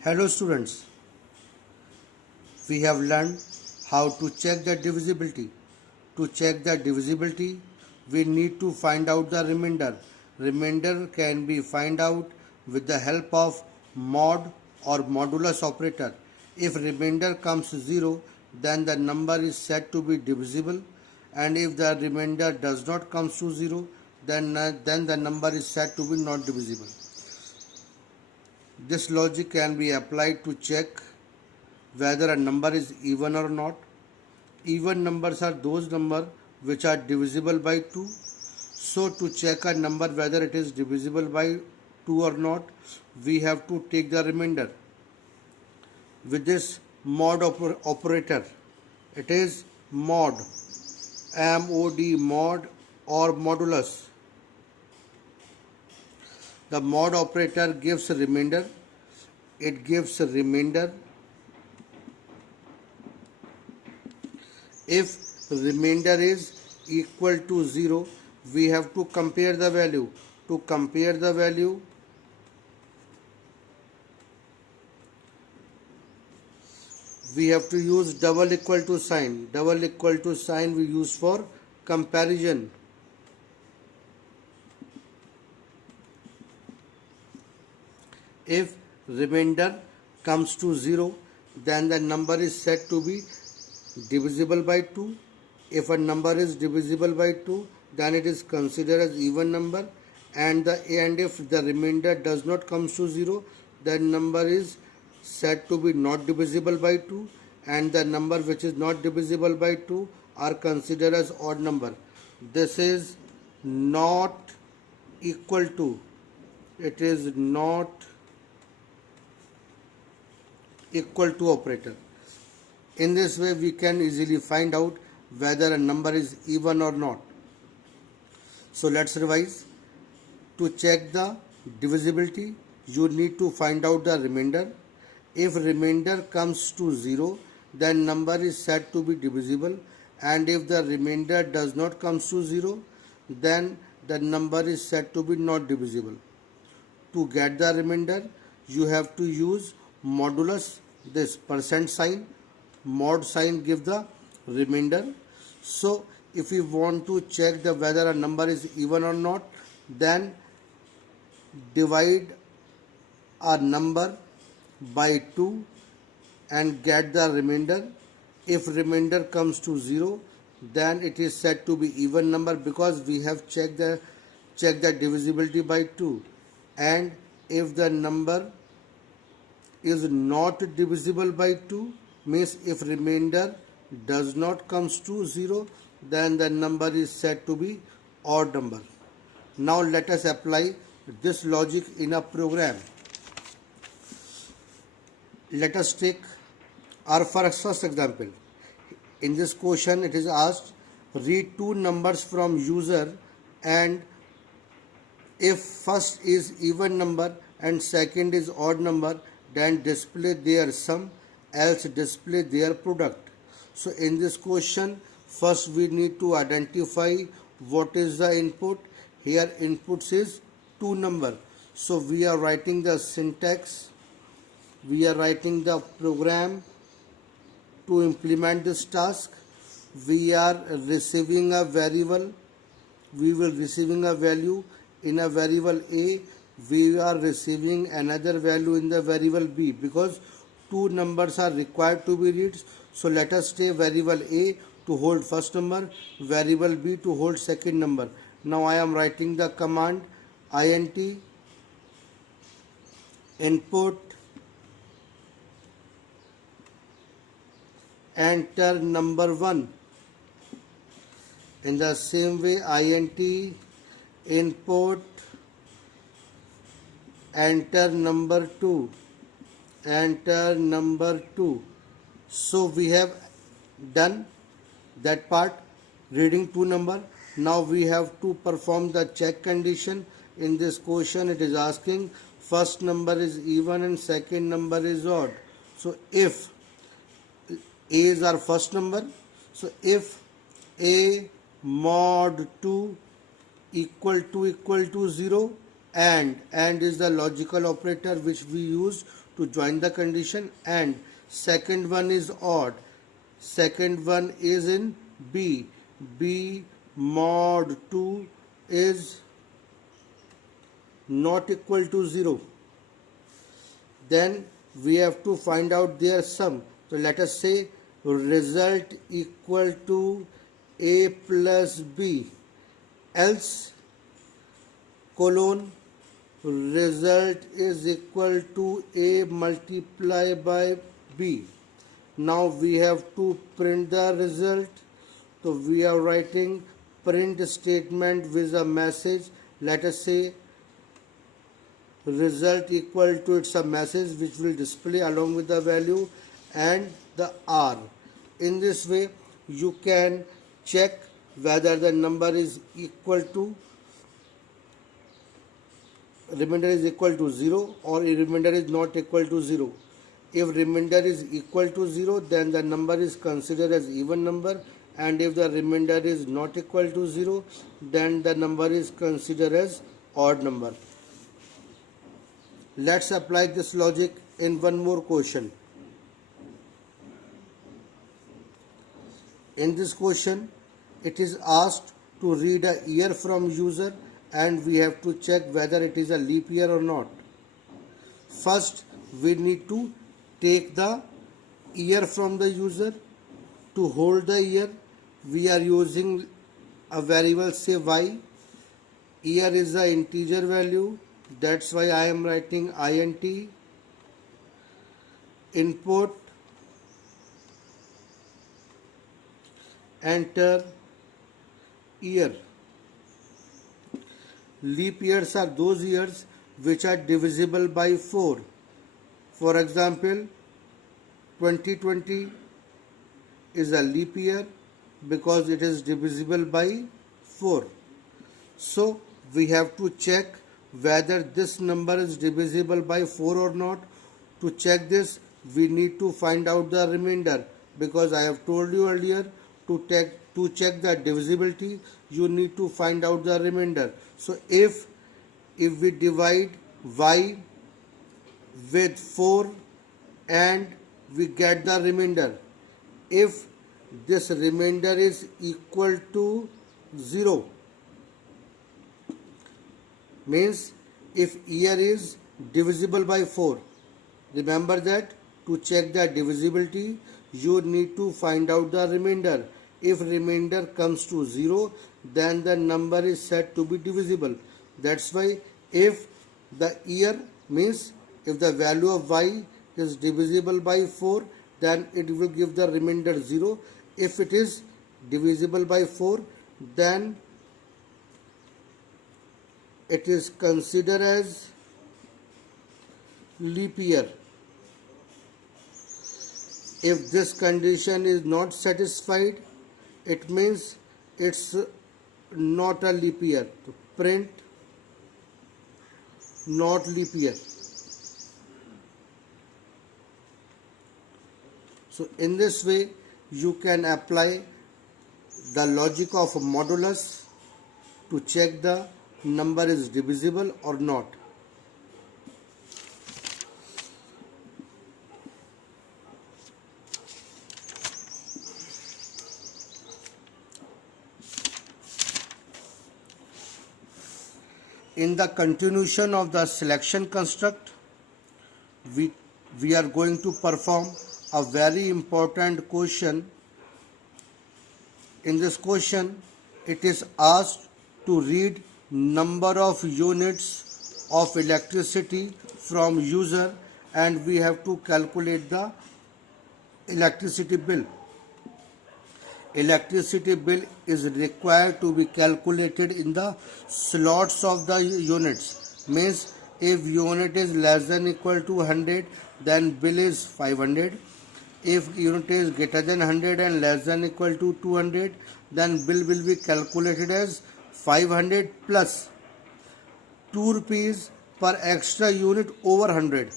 Hello students, we have learned how to check the divisibility. To check the divisibility, we need to find out the remainder. Remainder can be find out with the help of mod or modulus operator. If remainder comes 0, then the number is said to be divisible, and if the remainder does not come to 0, then the number is said to be not divisible. This logic can be applied to check whether a number is even or not. Even numbers are those numbers which are divisible by 2. So to check a number whether it is divisible by 2 or not, we have to take the remainder with this mod operator. It is mod, M-O-D, mod or modulus. The mod operator gives a remainder. It gives a remainder. If remainder is equal to 0, we have to compare the value. To compare the value, we have to use double equal to sign. Double equal to sign we use for comparison. If remainder comes to 0, then the number is said to be divisible by 2. If a number is divisible by 2, then it is considered as even number, and if the remainder does not come to 0, then number is said to be not divisible by 2, and the number which is not divisible by 2 are considered as odd number. This is not equal to. It is not equal to operator. In this way, we can easily find out whether a number is even or not. So let's revise. To check the divisibility, you need to find out the remainder. If remainder comes to 0, then number is said to be divisible, and if the remainder does not come to 0, then the number is said to be not divisible. To get the remainder, you have to use modulus, this percent sign. Mod sign give the remainder. So if we want to check the whether a number is even or not, then divide a number by 2 and get the remainder. If remainder comes to 0, then it is said to be even number, because we have checked the divisibility by 2. And if the number is not divisible by 2, means if remainder does not comes to 0, then the number is said to be odd number. Now let us apply this logic in a program. Let us take our first example. In this question it is asked, read two numbers from user, and if first is even number and second is odd number, then display their sum, else display their product. So in this question, first we need to identify what is the input. Here inputs is two number. So we are writing the syntax, we are writing the program to implement this task. We are receiving a variable, we will receiving a value in a variable A, we are receiving another value in the variable B, because two numbers are required to be read. So let us say variable A to hold first number, variable B to hold second number. Now I am writing the command int input enter number 1. In the same way, int input enter number 2. Enter number 2. So we have done that part, reading two number. Now we have to perform the check condition. In this question it is asking first number is even and second number is odd. So if A is our first number, so if A mod 2 equal to 0 and is the logical operator which we use to join the condition, and second one is odd, second one is in B mod 2 is not equal to 0. Then we have to find out their sum. So let us say result equal to A plus B, else colon result is equal to A multiplied by B. Now we have to print the result. So we are writing print statement with a message. Let us say result equal to, it's a message which will display along with the value and the R. In this way you can check whether the number is equal to, remainder is equal to 0 or remainder is not equal to 0. If remainder is equal to 0, then the number is considered as even number, and if the remainder is not equal to 0, then the number is considered as odd number. Let's apply this logic in one more question. In this question, it is asked to read a year from user, and we have to check whether it is a leap year or not. First, we need to take the year from the user. To hold the year, we are using a variable, say y. Year is the integer value, that's why I am writing int. Input, enter year. Leap years are those years which are divisible by 4. For example, 2020 is a leap year because it is divisible by 4. So we have to check whether this number is divisible by 4 or not. To check this, we need to find out the remainder, because I have told you earlier to check the divisibility you need to find out the remainder. So if we divide y with 4 and we get the remainder, if this remainder is equal to 0, means if year is divisible by 4, remember that to check the divisibility you need to find out the remainder. If remainder comes to 0, then the number is said to be divisible. That's why if the year, means if the value of y is divisible by 4, then it will give the remainder 0. If it is divisible by 4, then it is considered as leap year. If this condition is not satisfied, it means it's not a leap year. To print not leap year. So in this way you can apply the logic of modulus to check the number is divisible or not. In the continuation of the selection construct, we are going to perform a very important question. In this question, it is asked to read number of units of electricity from user, and we have to calculate the electricity bill. Electricity bill is required to be calculated in the slots of the units. Means if unit is less than equal to 100, then bill is 500. If unit is greater than 100 and less than equal to 200, then bill will be calculated as 500 plus 2 rupees per extra unit over 100.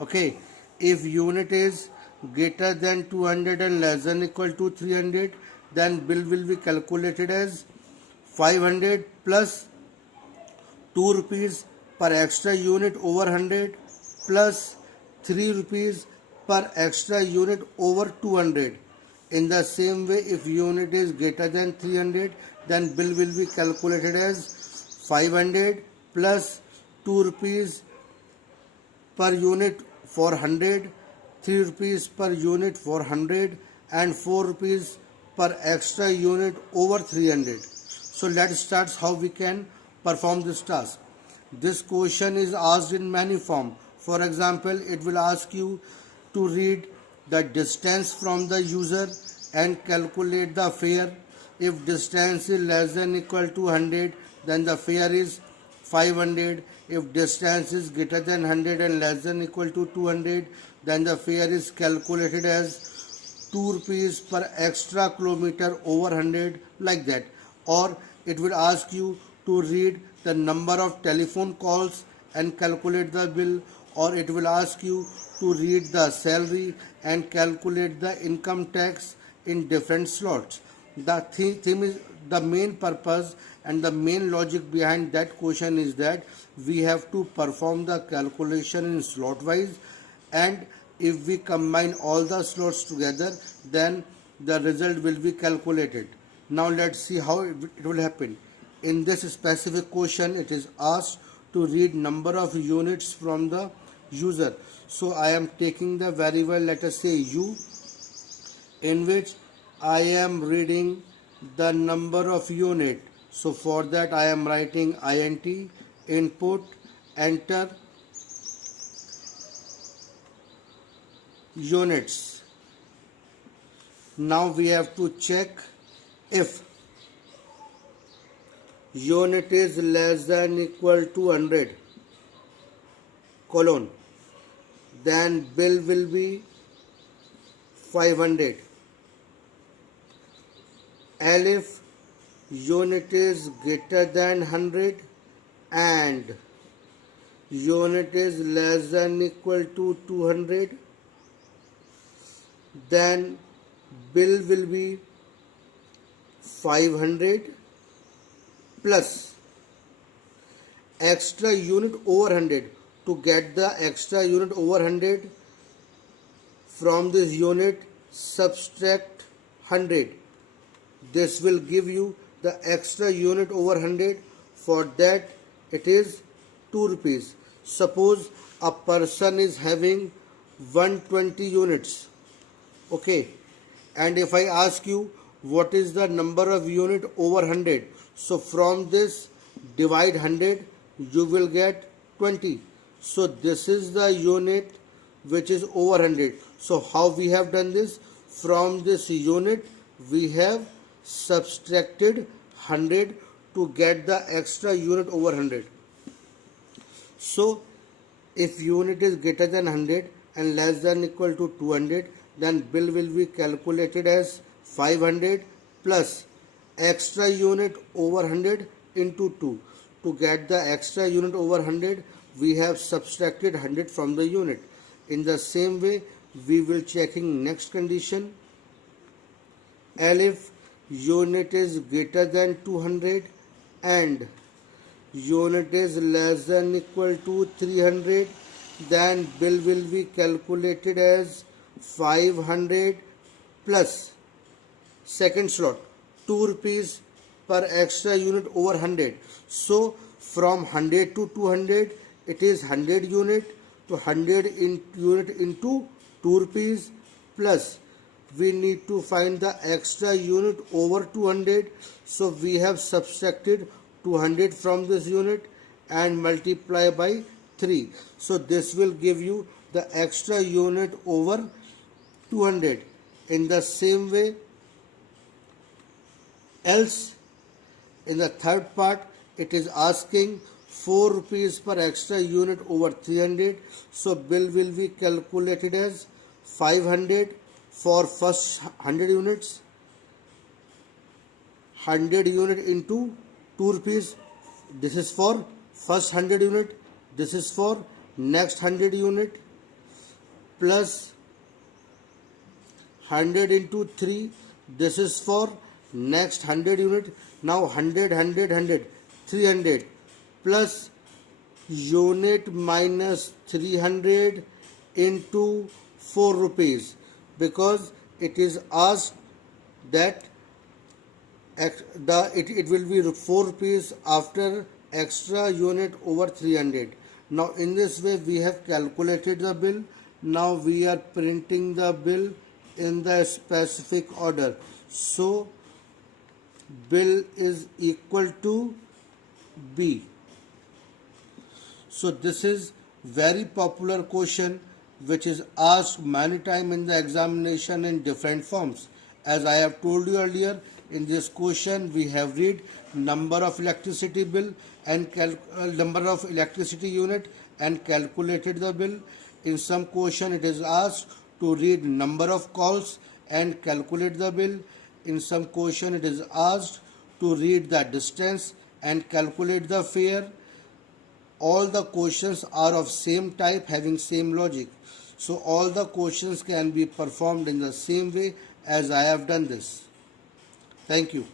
Okay, if unit is greater than 200 and less than equal to 300, then bill will be calculated as 500 plus 2 rupees per extra unit over 100 plus 3 rupees per extra unit over 200. In the same way, if unit is greater than 300, then bill will be calculated as 500 plus 2 rupees per unit for 100, 3 rupees per unit for 100 and 4 rupees per extra unit over 300. So let's start how we can perform this task. This question is asked in many forms. For example, it will ask you to read the distance from the user and calculate the fare. If distance is less than equal to 100, then the fare is 500. If distance is greater than 100 and less than equal to 200, then the fare is calculated as 2 rupees per extra kilometer over 100, like that. Or it will ask you to read the number of telephone calls and calculate the bill, or it will ask you to read the salary and calculate the income tax in different slots. The theme is the main purpose and the main logic behind that question is that we have to perform the calculation in slot wise, and if we combine all the slots together, then the result will be calculated. Now let's see how it will happen. In this specific question, it is asked to read number of units from the user. So I am taking the variable, let us say u, in which I am reading the number of unit. So for that I am writing int input enter units. Now we have to check if unit is less than equal to 100 colon, then bill will be 500. And if unit is greater than 100 and unit is less than equal to 200, then bill will be 500 plus extra unit over 100. To get the extra unit over 100, from this unit subtract 100. This will give you the extra unit over 100. For that it is 2 rupees. Suppose a person is having 120 units, okay, and if I ask you what is the number of unit over 100, so from this divide 100, you will get 20. So this is the unit which is over 100. So how we have done this? From this unit we have subtracted 100 to get the extra unit over 100. So if unit is greater than 100 and less than equal to 200, then bill will be calculated as 500 plus extra unit over 100 into 2. To get the extra unit over 100, we have subtracted 100 from the unit. In the same way, we will checking next condition. And if unit is greater than 200 and unit is less than equal to 300, then bill will be calculated as 500 plus second slot 2 rupees per extra unit over 100. So from 100 to 200, it is 100 unit to 100 unit into 2 rupees plus we need to find the extra unit over 200. So we have subtracted 200 from this unit and multiply by 3. So this will give you the extra unit over 200. In the same way, else in the third part, it is asking 4 rupees per extra unit over 300. So bill will be calculated as 500 for first 100 units, 100 unit into 2 rupees. This is for first 100 unit. This is for next 100 unit plus 100 into 3. This is for next 100 unit. Now 100, 100, 100, 300 plus unit minus 300 into 4 rupees, because it is asked that it will be 4 rupees after extra unit over 300. Now in this way we have calculated the bill. Now we are printing the bill in the specific order. So bill is equal to B. So this is very popular question which is asked many times in the examination in different forms. As I have told you earlier, in this question we have read number of electricity bill and number of electricity unit and calculated the bill. In some question it is asked to read number of calls and calculate the bill. In some question it is asked to read the distance and calculate the fare. All the questions are of same type, having same logic. So all the questions can be performed in the same way as I have done this. Thank you.